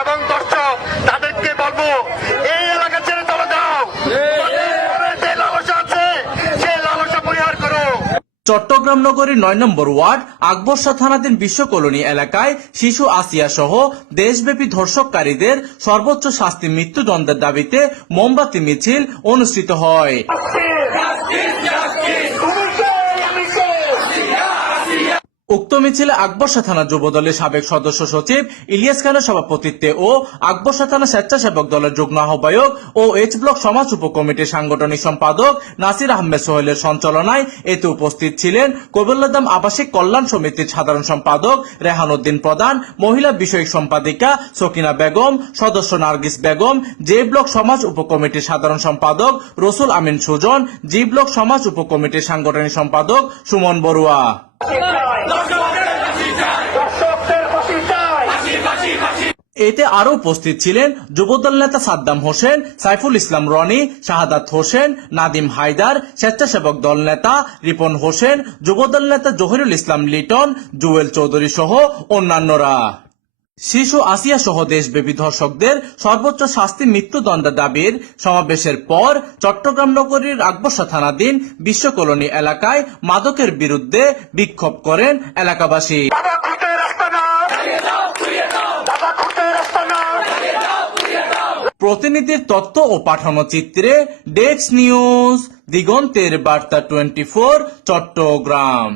এবং দর্শক তাদেরকে বলবো এই এলাকা ছেড়ে চলে যাও, যে লালসা আছে সেই লালসা পরিহার করো। চট্টগ্রাম নগরীর ৯ নম্বর ওয়ার্ড আকবর শাহ থানাধীন বিশ্ব কলোনি এলাকায় শিশু আসিয়া সহ দেশব্যাপী ধর্ষককারীদের সর্বোচ্চ শাস্তি মৃত্যুদণ্ডের দাবিতে মোমবাতি মিছিল অনুষ্ঠিত হয়। উক্ত মিছিলে আকবর শাহ থানা যুবদলের সাবেক সদস্য সচিব ইলিয়াস খানের সভাপতিত্বে ও আকবর শাহ থানা স্বেচ্ছাসেবক দলের যুগ্ম আহ্বায়ক ও এইচ ব্লক সমাজ উপকমিটির সাংগঠনিক সম্পাদক নাসির আহমেদ সোহেলের সঞ্চালনায় এতে উপস্থিত ছিলেন কবিরুল্লাহ আবাসিক কল্যাণ সমিতির সাধারণ সম্পাদক রেহান উদ্দিন প্রধান, মহিলা বিষয়ক সম্পাদিকা সকিনা বেগম, সদস্য নার্গিস বেগম, জে ব্লক সমাজ উপকমিটির সাধারণ সম্পাদক রসুল আমিন সুজন, জি ব্লক সমাজ উপকমিটির সাংগঠনিক সম্পাদক সুমন বড়ুয়া। এতে আরো উপস্থিত ছিলেন যুবদল নেতা সাদ্দাম হোসেন, সাইফুল ইসলাম রনি, শাহাদাত হোসেন, নাদিম হায়দার, স্বেচ্ছাসেবক দল নেতা রিপন হোসেন, যুবদল নেতা জহিরুল ইসলাম লিটন, জুয়েল চৌধুরী সহ অন্যান্যরা। শিশু আসিয়া সহ দেশব্যাপী ধর্ষকদের সর্বোচ্চ শাস্তি মৃত্যুদণ্ডের দাবির সমাবেশের পর চট্টগ্রাম নগরীর আকবর শাহ থানাধীন বিশ্ব কলোনি এলাকায় মাদকের বিরুদ্ধে বিক্ষোভ করেন এলাকাবাসী। প্রতিনিধির তথ্য ও পাঠানো চিত্রে ডেস্ক নিউজ, দিগন্তের বার্তা 24, চট্টগ্রাম।